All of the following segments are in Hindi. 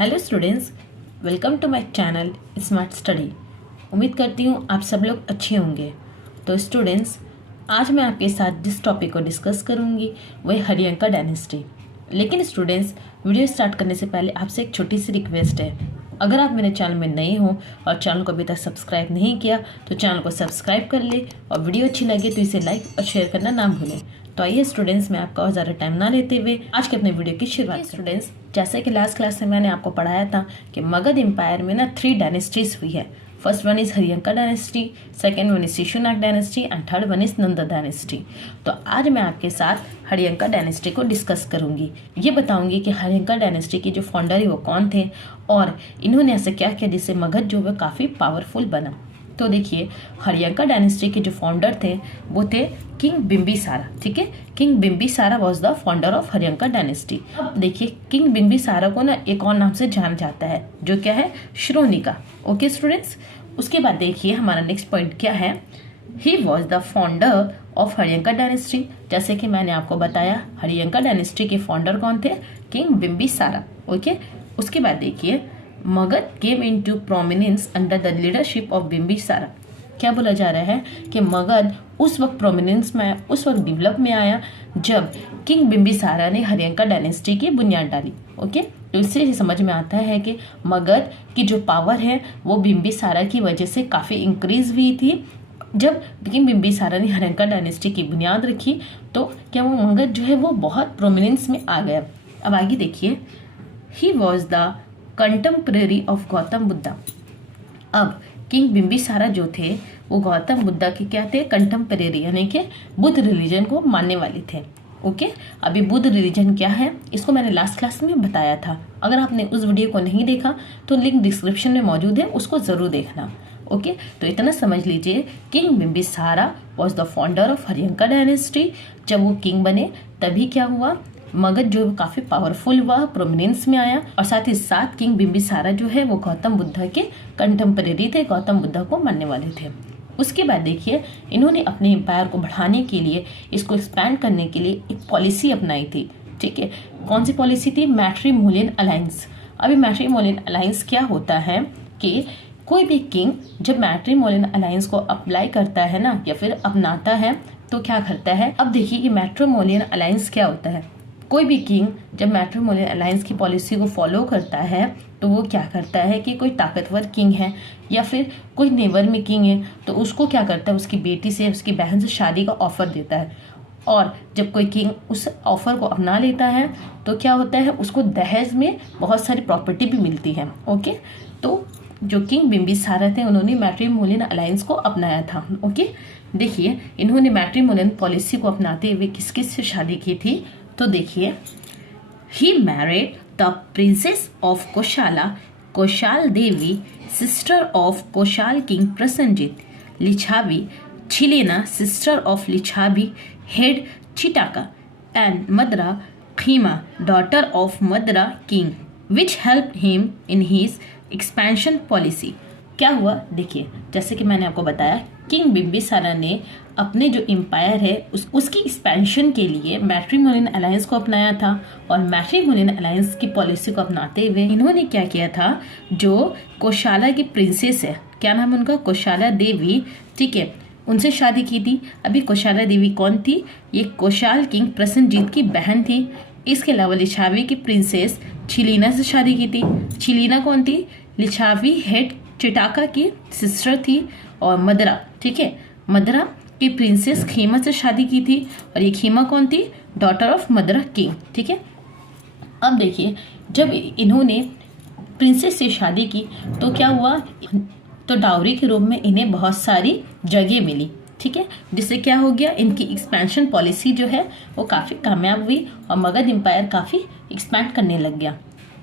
Hello students, welcome to my channel smart study. उम्मीद करती हूँ आप सब लोग अच्छे होंगे। तो स्टूडेंट्स, आज मैं आपके साथ जिस टॉपिक को डिस्कस करूँगी वह हरियंका डायनेस्टी। लेकिन स्टूडेंट्स, वीडियो स्टार्ट करने से पहले आपसे एक छोटी सी रिक्वेस्ट है। अगर आप मेरे चैनल में नए हो और चैनल को अभी तक सब्सक्राइब नहीं किया तो चैनल को सब्सक्राइब कर ले, और वीडियो अच्छी लगे तो इसे लाइक और शेयर करना ना भूलें। तो आइए स्टूडेंट्स, मैं आपका और ज़्यादा टाइम ना लेते हुए आज के अपने वीडियो की शुरुआत। स्टूडेंट्स, जैसे कि लास्ट क्लास में मैंने आपको पढ़ाया था कि मगध एम्पायर में ना 3 डायनेस्टीज हुई है। First one is Haryanka dynasty, second one is Shishunaga dynasty and third one is Nanda dynasty. तो आज मैं आपके साथ हरियंका डायनेस्टी को डिस्कस करूंगी। ये बताऊंगी कि हरियंका डायनेस्टी के जो फाउंडर है वो कौन थे और इन्होंने ऐसा क्या किया जिससे मगध जो है काफ़ी पावरफुल बना। तो देखिए, हरियंका डायनेस्टी के जो फाउंडर थे वो थे किंग बिंबिसारा। ठीक है, king Bimbisara was the founder of Haryanka dynasty. अब देखिए, किंग बिंबिसारा को ना एक और नाम से जाना जाता है जो क्या है, श्रोनिका। ओके स्टूडेंट्स, उसके बाद देखिए हमारा नेक्स्ट पॉइंट क्या है, he was the founder of Haryanka dynasty. जैसे कि मैंने आपको बताया हरियंका डायनेस्टी के फाउंडर कौन थे, किंग बिंबिसारा। ओके, उसके बाद देखिए Magadha came into prominence under the leadership of Bimbisara. क्या बोला जा रहा है कि मगध उस वक्त प्रोमिनेंस में, उस वक्त डेवलप में आया जब किंग बिंबिसारा ने हरियंका डायनेस्टी की बुनियाद डाली। ओके, तो इससे ये समझ में आता है कि मगध की जो पावर है वो बिंबिसारा की वजह से काफ़ी इंक्रीज हुई थी। जब किंग बिंबिसारा ने हरियंका डायनेस्टी की बुनियाद रखी तो क्या वो मगध जो है वो बहुत प्रोमिनेंस में आ गया। अब आगे देखिए, he was the contemporary of Gautam Buddha. अब किंग बिंबिसारा जो थे वो गौतम बुद्धा के क्या थे, कंटेम्परेरी, यानी कि बुद्ध रिलीजन को मानने वाले थे। ओके, अभी बुद्ध रिलीजन क्या है इसको मैंने लास्ट क्लास में बताया था। अगर आपने उस वीडियो को नहीं देखा तो लिंक डिस्क्रिप्शन में मौजूद है, उसको ज़रूर देखना। ओके, तो इतना समझ लीजिए, king Bimbisara was the founder of Haryanka dynasty. जब वो किंग बने तभी क्या हुआ, मगध जो काफ़ी पावरफुल हुआ, प्रोमिनेंस में आया, और साथ ही साथ किंग बिंबिसारा जो है वो गौतम बुद्ध के कंटेम्परेरी थे, गौतम बुद्ध को मानने वाले थे। उसके बाद देखिए, इन्होंने अपने एम्पायर को बढ़ाने के लिए, इसको एक्सपैंड करने के लिए एक पॉलिसी अपनाई थी। ठीक है, कौन सी पॉलिसी थी, मैट्रिमोनियल अलायंस। अभी मैट्रिमोनियल अलायंस क्या होता है कि कोई भी किंग जब मैट्रिमोनियल अलायंस को अप्लाई करता है ना, या फिर अपनाता है तो क्या करता है। अब देखिए कि मैट्रिमोनियल अलायंस क्या होता है। कोई भी किंग जब मैट्रिमोनियल अलायंस की पॉलिसी को फॉलो करता है तो वो क्या करता है कि कोई ताकतवर किंग है या फिर कोई नेबर में किंग है तो उसको क्या करता है, उसकी बेटी से, उसकी बहन से शादी का ऑफर देता है। और जब कोई किंग उस ऑफर को अपना लेता है तो क्या होता है, उसको दहेज में बहुत सारी प्रॉपर्टी भी मिलती है। ओके, तो जो किंग बिंबिसारा थे उन्होंने मैट्रिमोनियल अलायंस को अपनाया था। ओके, देखिए इन्होंने मैट्रिमोनियल पॉलिसी को अपनाते हुए किस किस से शादी की थी, तो देखिए, he married the princess of Kosala, Kosala Devi, sister of Kosala king Prasenajit, Licchavi, Chellana, sister of Licchavi head Chetaka, and Madra Khema, daughter of Madra king, which help him in his expansion policy. क्या हुआ, देखिए जैसे कि मैंने आपको बताया, किंग बिंबिसारा ने अपने जो एम्पायर है उसकी एक्सपेंशन के लिए मैट्रिमोनियल अलायंस को अपनाया था। और मैट्रिमोनियल अलायंस की पॉलिसी को अपनाते हुए इन्होंने क्या किया था, जो कोशाला की प्रिंसेस है, क्या नाम है उनका, कोशाला देवी, ठीक है, उनसे शादी की थी। अभी कोशाला देवी कौन थी, ये कोशाल किंग प्रसन्नजीत की बहन थी। इसके अलावा लिच्छावी की प्रिंसेस छिलीना से शादी की थी। छिलीना कौन थी, लिच्छावी हेड चिटाका की सिस्टर थी। और मदरा, ठीक है, मदरा की प्रिंसेस खीमा से शादी की थी। और ये खीमा कौन थी, डॉटर ऑफ मदरा किंग। ठीक है, अब देखिए जब इन्होंने प्रिंसेस से शादी की तो क्या हुआ, तो डाउरी के रूप में इन्हें बहुत सारी जगह मिली। ठीक है, जिससे क्या हो गया, इनकी एक्सपेंशन पॉलिसी जो है वो काफ़ी कामयाब हुई और मगध एम्पायर काफ़ी एक्सपैंड करने लग गया।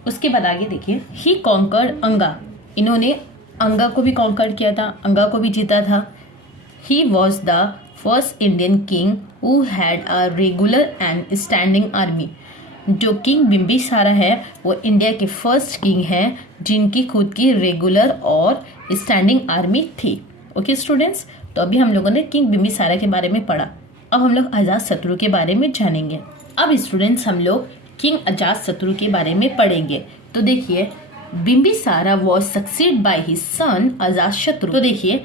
उसके बाद आगे देखिए, ही कॉन्कर्ड अंगा, इन्होंने अंगा को भी कॉन्कर किया था, अंगा को भी जीता था। He was the first Indian king who had a regular and standing army. जो किंग बिंबिसारा है वो इंडिया के फर्स्ट किंग हैं जिनकी खुद की रेगुलर और स्टैंडिंग आर्मी थी। ओके स्टूडेंट्स, तो अभी हम लोगों ने किंग बिंबिसारा के बारे में पढ़ा। अब हम लोग अजातशत्रु के बारे में जानेंगे। अब स्टूडेंट्स, हम लोग किंग अजातशत्रु के बारे में पढ़ेंगे। तो देखिए, Bimbisara was succeed by his son Ajatashatru. तो देखिए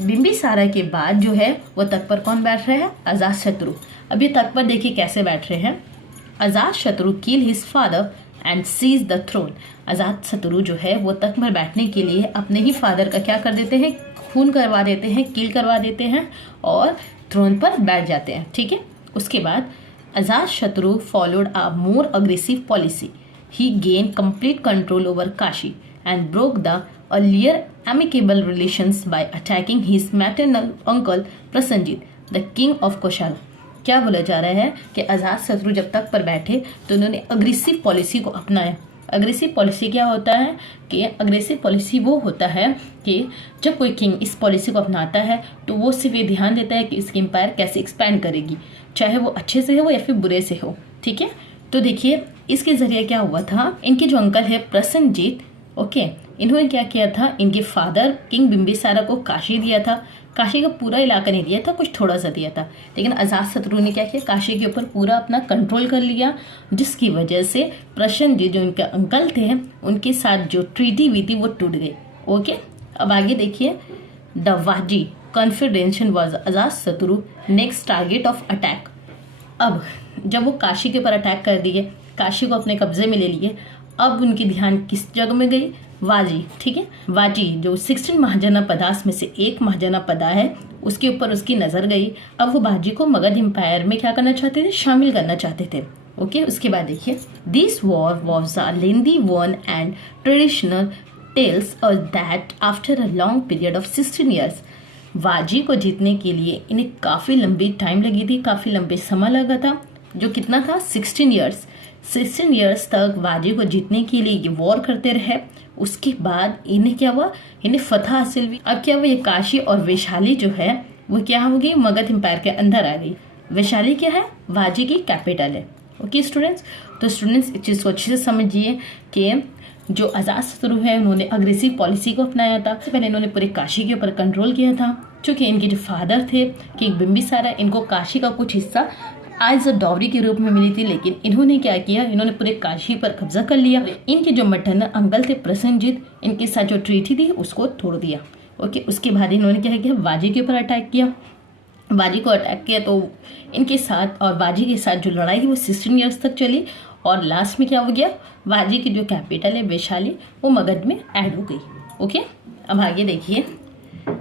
बिम्बिसारा के बाद जो है वो तख्त पर कौन बैठ रहे हैं? अजातशत्रु। अब ये तख्त पर देखिए कैसे बैठ रहे हैं। Ajatashatru kill his father and seize the throne. Ajatashatru जो है वो तख्त पर बैठने के लिए अपने ही फादर का क्या कर देते हैं? खून करवा देते हैं, किल करवा देते हैं और थ्रोन पर बैठ जाते हैं। ठीक है, उसके बाद Ajatashatru followed a more aggressive policy. He gain complete control over Kashi and broke the earlier amicable relations by attacking his maternal uncle Prasannajit, the king of कोशाला। क्या बोला जा रहा है कि अजातशत्रु जब तक पर बैठे तो उन्होंने अग्रेसिव पॉलिसी को अपनाया। अग्रेसिव पॉलिसी क्या होता है कि अग्रेसिव पॉलिसी वो होता है कि जब कोई किंग इस पॉलिसी को अपनाता है तो वो सिर्फ ये ध्यान देता है कि इसकी एम्पायर कैसे एक्सपैंड करेगी, चाहे वो अच्छे से हो या फिर बुरे से हो। ठीक है, तो देखिए इसके जरिए क्या हुआ था, इनके जो अंकल है प्रसन्नजीत, ओके, इन्होंने क्या किया था, इनके फादर किंग बिम्बिसारा को काशी दिया था। काशी का पूरा इलाका नहीं दिया था, कुछ थोड़ा सा दिया था, लेकिन अजातशत्रु ने क्या किया, काशी के ऊपर पूरा अपना कंट्रोल कर लिया, जिसकी वजह से प्रसन्नजीत जो इनके अंकल थे उनके साथ जो ट्रीटी हुई थी वो टूट गई। ओके, अब आगे देखिए, the Vajji confidential was Ajatashatru next target of attack. अब जब वो काशी के ऊपर अटैक कर दिए, काशी को अपने कब्जे में ले लिए, अब उनकी ध्यान किस जगह में गई? वाजी। ठीक है, वाजी जो 16 महाजनपदास में से एक महाजनपदा है उसके ऊपर उसकी नजर गई। अब वो वाजी को मगध एम्पायर में क्या करना चाहते थे? शामिल करना चाहते थे। ओके, उसके बाद देखिए, this war was a lengthy one and traditional tales that after a long period of 16 years. Vajji को जीतने के लिए इन्हें काफी लंबी टाइम लगी थी, काफी लंबे समय लगा था, जो कितना था? 16 ईयर्स। 16 ईयर्स तक वाजी को जीतने के लिए ये वॉर करते रहे। उसके बाद इन्हें क्या हुआ? इन्हें फतह हासिल हुई। अब क्या हुआ? ये काशी और वैशाली जो है वो क्या हो गई? मगध एम्पायर के अंदर आ गई। वैशाली क्या है? वाजी की कैपिटल है। ओके स्टूडेंट्स, तो स्टूडेंट्स इस चीज़ को अच्छे से समझिए कि जो अजातशत्रु है उन्होंने अग्रेसिव पॉलिसी को अपनाया था। सबसे पहले इन्होंने पूरे काशी के ऊपर कंट्रोल किया था। चूंकि इनके जो फादर थे किंग बिम्बिसारा, इनको काशी का कुछ हिस्सा आज डॉवरी के रूप में मिली थी, लेकिन इन्होंने क्या किया? इन्होंने पूरे काशी पर कब्जा कर लिया। इनके जो मटरनल अंकल थे प्रसन्नजीत, इनके साथ जो ट्रीटी थी उसको तोड़ दिया। ओके, उसके बाद इन्होंने क्या किया? वाजी के ऊपर अटैक किया। वाजी को अटैक किया तो इनके साथ और वाजी के साथ जो लड़ाई थी वो 16 ईयर्स तक चली और लास्ट में क्या हो गया? वाजी की जो कैपिटल है वैशाली वो मगध में ऐड हो गई। ओके, अब आगे देखिए,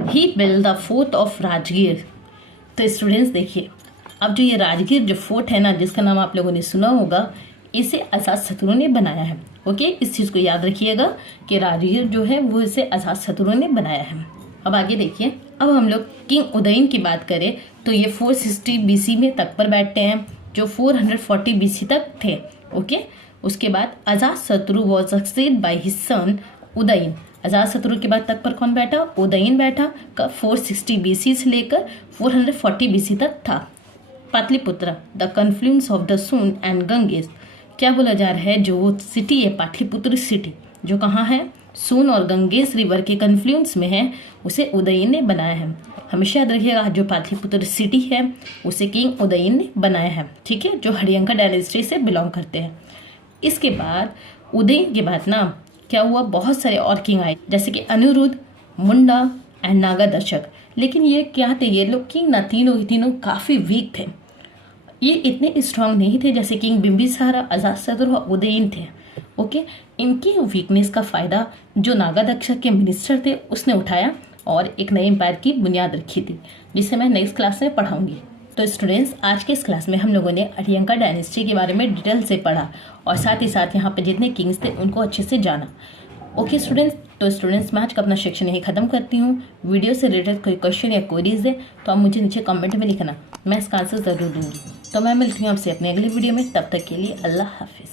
he build the fort of Rajgir. तो स्टूडेंट्स देखिए, अब जो ये राजगीर जो फोर्ट है ना, जिसका नाम आप लोगों ने सुना होगा, इसे अजातशत्रु ने बनाया है। ओके, इस चीज़ को याद रखिएगा कि राजगीर जो है वो इसे अजातशत्रु ने बनाया है। अब आगे देखिए, अब हम लोग किंग उदयन की बात करें तो ये 460 BC में तख्त पर बैठते हैं, जो 440 BC तक थे। ओके, उसके बाद Ajatashatru was succeed by his son Udayan. Ajatashatru के बाद तख्त पर कौन बैठा? उदयन बैठा। का 460 BC से लेकर 440 BC तक था। Pataliputra the confluence of the Son and Ganges. क्या बोला जा रहा है? जो वो सिटी है पाटलिपुत्र सिटी, जो कहाँ है? सोन और गंगेस रिवर के कन्फ्लुएंस में है, उसे उदयन ने बनाया है। हमेशा याद रखिएगा, जो पाटलिपुत्र सिटी है उसे किंग उदयन ने बनाया है। ठीक है, जो हरियंका डायनेस्टी से बिलोंग करते हैं। इसके बाद उदयन के बाद ना क्या हुआ? बहुत सारे और किंग आए, जैसे कि अनिरुद्ध, मुंडा एंड नागादर्शक। लेकिन ये क्या थे? ये लोग किंग ना तीनों काफ़ी वीक थे। ये इतने स्ट्रांग नहीं थे जैसे किंग बिम्बिसारा, अजातशत्रु और उदयन थे। ओके, इनकी वीकनेस का फ़ायदा जो नागादर्शक के मिनिस्टर थे उसने उठाया और एक नए एम्पायर की बुनियाद रखी थी, जिसे मैं नेक्स्ट क्लास में पढ़ाऊंगी। तो स्टूडेंट्स, आज के इस क्लास में हम लोगों ने हरियंका डायनेस्टी के बारे में डिटेल से पढ़ा और साथ ही साथ यहाँ पे जितने किंग्स थे उनको अच्छे से जाना। ओके स्टूडेंट्स, तो स्टूडेंट्स मैं आज का अपना सेक्शन यही खत्म करती हूँ। वीडियो से रिलेटेड कोई क्वेश्चन या क्वेरीज है तो आप मुझे नीचे कमेंट में लिखना, मैं इसका आंसर ज़रूर दूँगी। तो मैं मिलती हूँ आपसे अपनी अगली वीडियो में, तब तक के लिए अल्लाह हाफिज़।